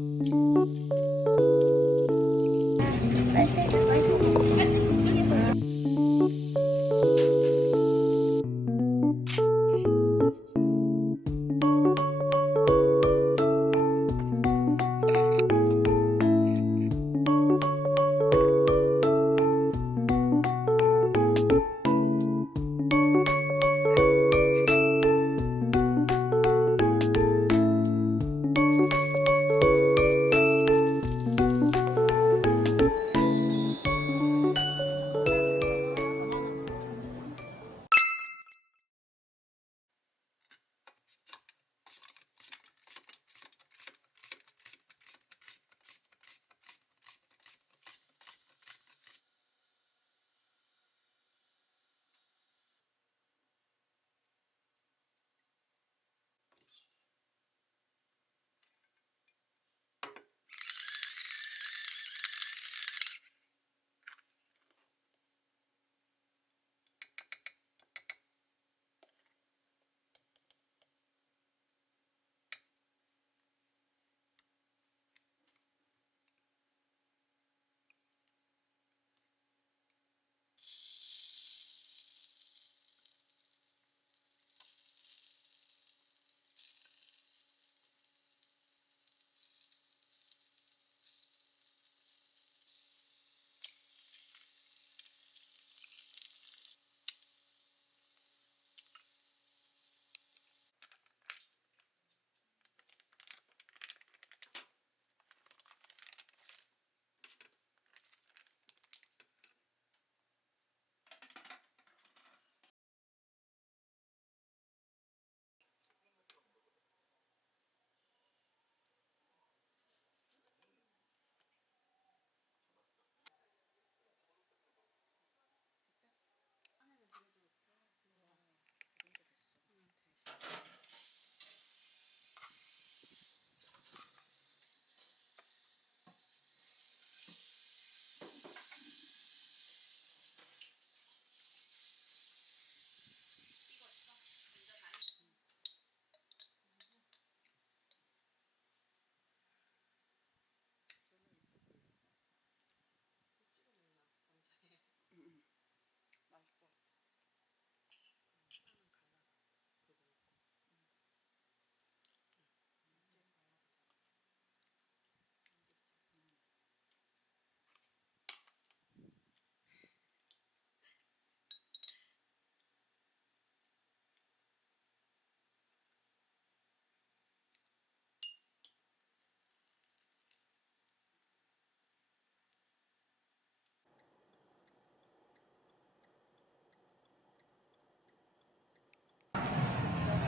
Yeah.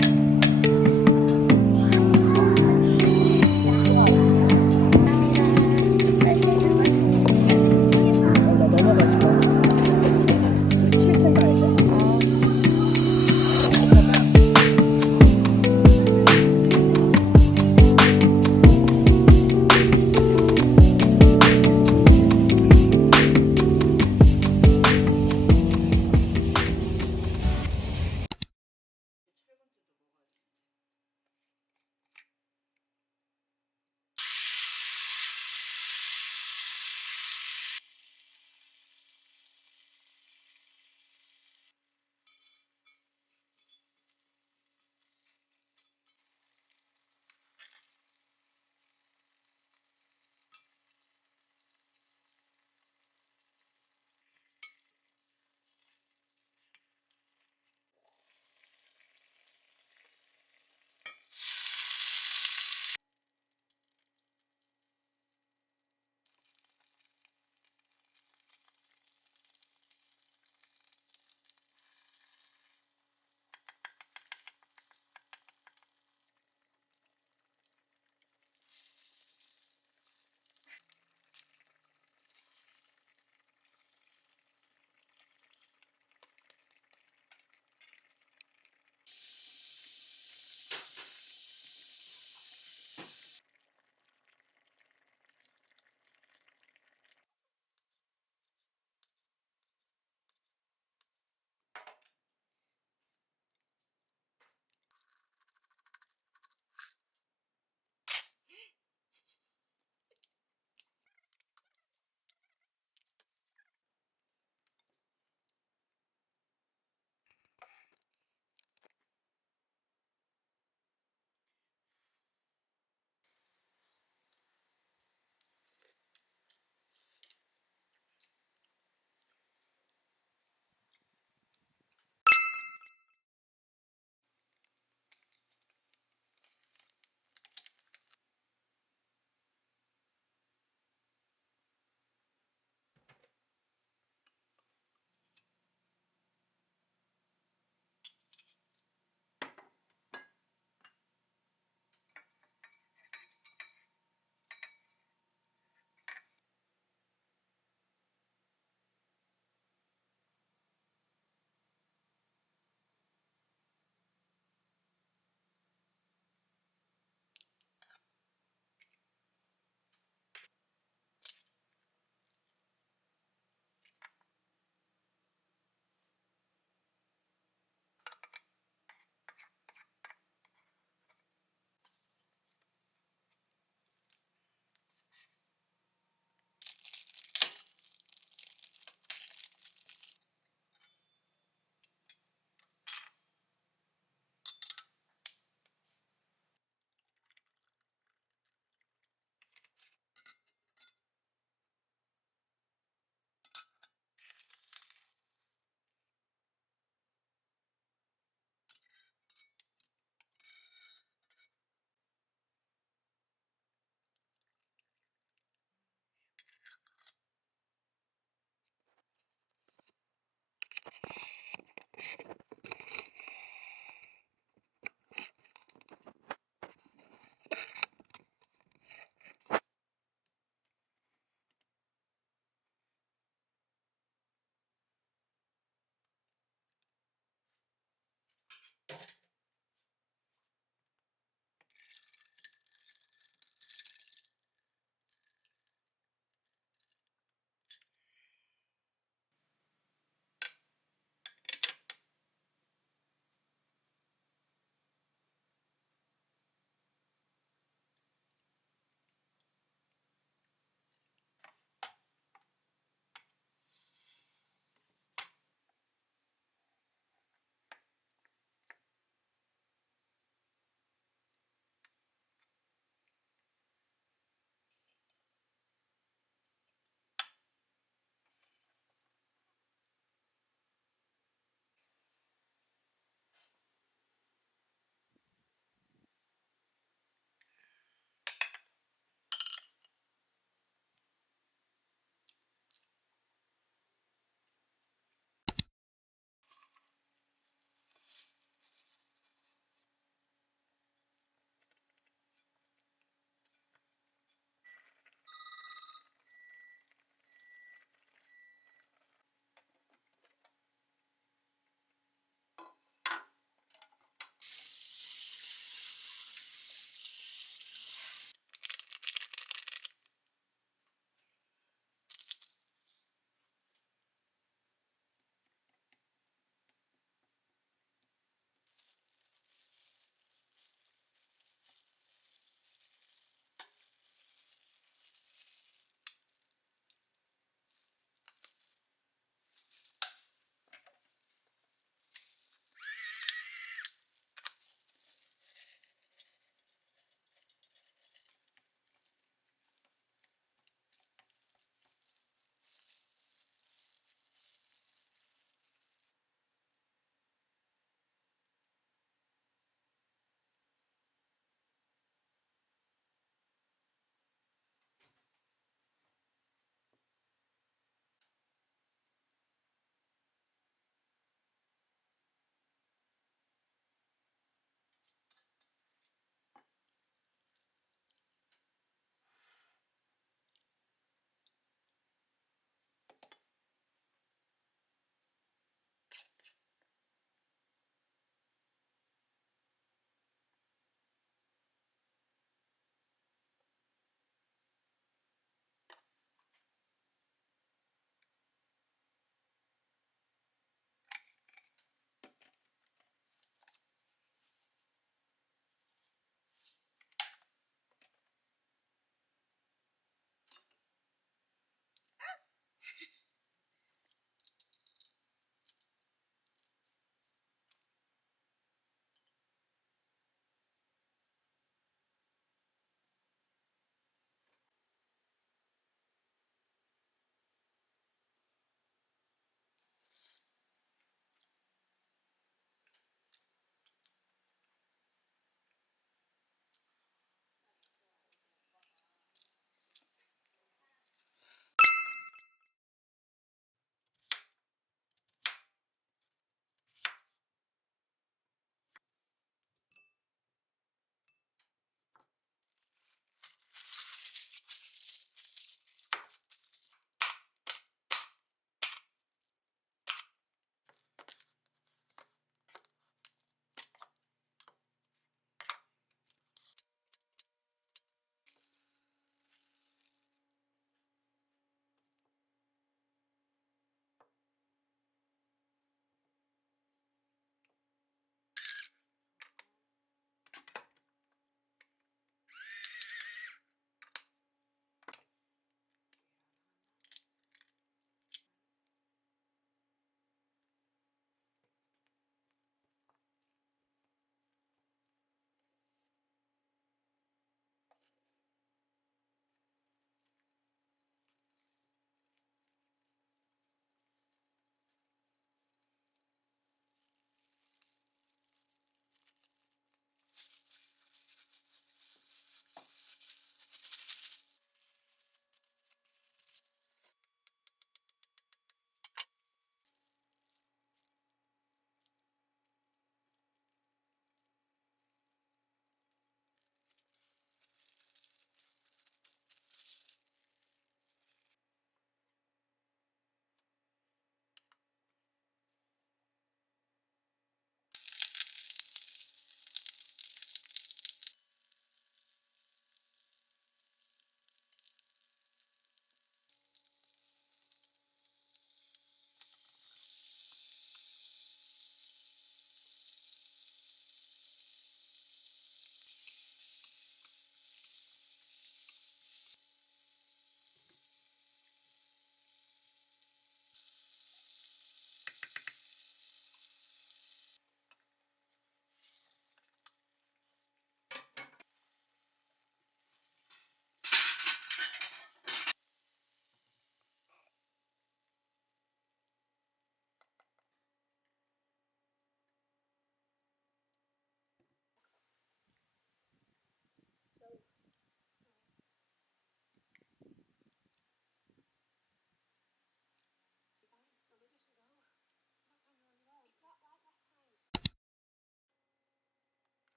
Thank mm -hmm. you.